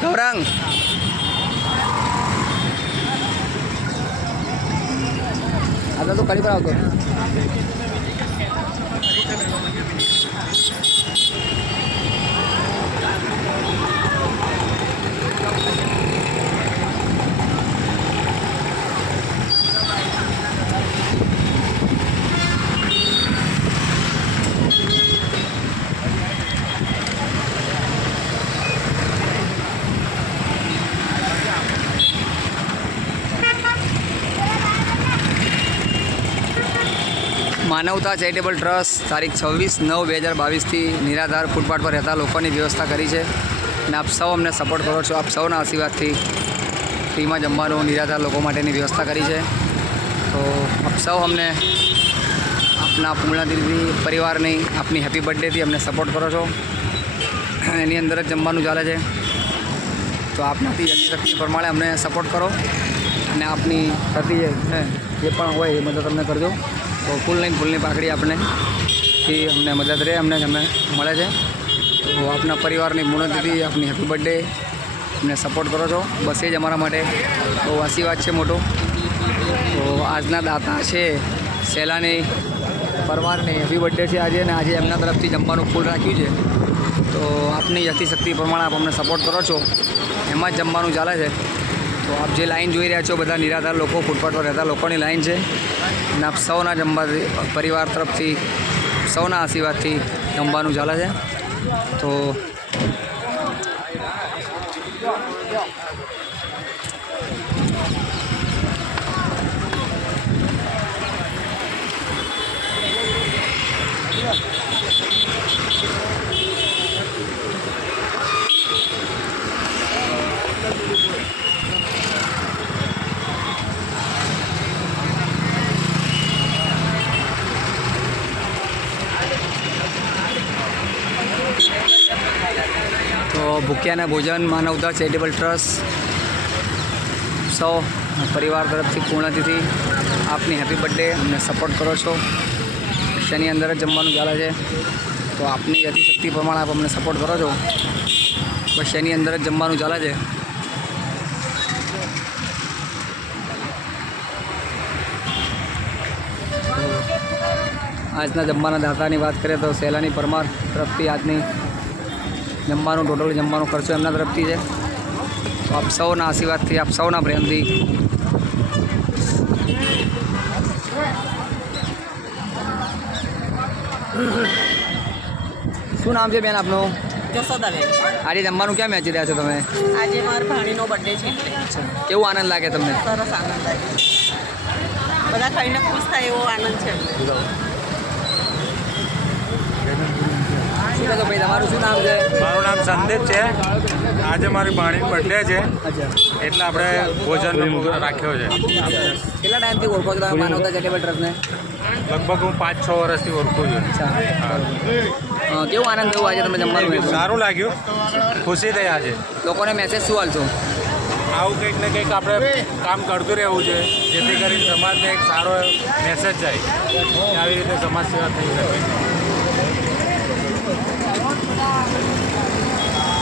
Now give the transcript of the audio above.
ગૌરાંગ आता तो खाली पर આવતો માનવતા ચેરિટેબલ ટ્રસ્ટ તારીખ 26/9/2022થી નિરાધાર ફૂટપાથ પર રહેતા લોકોની વ્યવસ્થા કરી છે અને આપ સૌ અમને સપોર્ટ કરો છો. આપ સૌના આશીર્વાદથી ફ્રીમાં જમવાનું નિરાધાર લોકો માટેની વ્યવસ્થા કરી છે. તો આપ સૌ અમને આપના પૂર્ણાતિથિ પરિવારની આપની હેપી બર્થડેથી અમને સપોર્ટ કરો છો. એની અંદર જ જમવાનું ચાલે છે. તો આપનાથી શક્તિ પ્રમાણે અમને સપોર્ટ કરો અને આપની થતી જે પણ હોય એ મદદ અમને કરજો. તો ફૂલની પાકડી આપણે એ અમને મદદ રહે અમને મળે છે. તો આપના પરિવારની પૂર્ણતિથિ આપની હેપી બર્થડે અમને સપોર્ટ કરો છો. બસ એ જ અમારા માટે બહુ આશીર્વાદ છે મોટો. તો આજના દાતા છે શેલાની પરમારની હેપી બર્થડે છે આજે, અને આજે એમના તરફથી જમવાનું ફૂલ રાખ્યું છે. તો આપની યથાશક્તિ પ્રમાણે આપ અમને સપોર્ટ કરો છો, એમાં જ જમવાનું ચાલે છે. તો આપ જે લાઈન જોઈ રહ્યા છો બધા નિરાધાર લોકો ફૂટપાથ પર રહેતા લોકોની લાઈન છે, અને આપ સૌના જમવા પરિવાર તરફથી સૌના આશીર્વાદથી જમવાનું ચાલે છે. તો ભૂખ્યાના ભોજન માનવતા ચેરિટેબલ ટ્રસ્ટ સૌ પરિવાર તરફથી પૂર્ણતિથિ આપની હેપી બર્થડે અમને સપોર્ટ કરો છો. શેની અંદર જ જમવાનું ચાલે છે. તો આપની યથાશક્તિ પ્રમાણે આપ અમને સપોર્ટ કરો છો, બસ એની અંદર જ જમવાનું ચાલે છે. આજના જમવાના દાતાની વાત કરીએ તો શેલાની પરમાર તરફથી આજની જમવાનું ટોટલ જમવાનો ખર્ચો એમના તરફથી છે. તો આપ સૌના આશીર્વાદથી આપ સૌના પ્રેમથી શું નામ છે બેન આપનું? જશોદાબેન. આજે જમવાનું ક્યાં મેચી રહ્યા છો તમે? આજે મારા ભાણીનો બર્થડે છે. કેવું આનંદ લાગે તમને? સરસ આનંદ લાગે. બધા ખાઈને ખુશ થાય એવો આનંદ છે. શું કહો ભાઈ, તમારું શું નામ છે? મારું નામ સંદીપ છે. આજે મારી ભાણીની બર્થડે છે એટલે આપણે ભોજનનો રાખ્યો છે. કેટલા ટાઈમથી ઓળખો છો તમે માનવતા ચેરિટેબલ ટ્રસ્ટને? લગભગ હું 5-6 વર્ષથી ઓળખું છું. કેવું આનંદ થયું આજે તમે જમવાનું? સારું લાગ્યું, ખુશી થઈ આજે. લોકોને મેસેજ શું હાલશો? આવું કંઈક ને કંઈક આપણે કામ કરતું રહેવું છે જેથી કરીને સમાજને એક સારો મેસેજ જાય. આવી રીતે સમાજ સેવા થઈ શકે.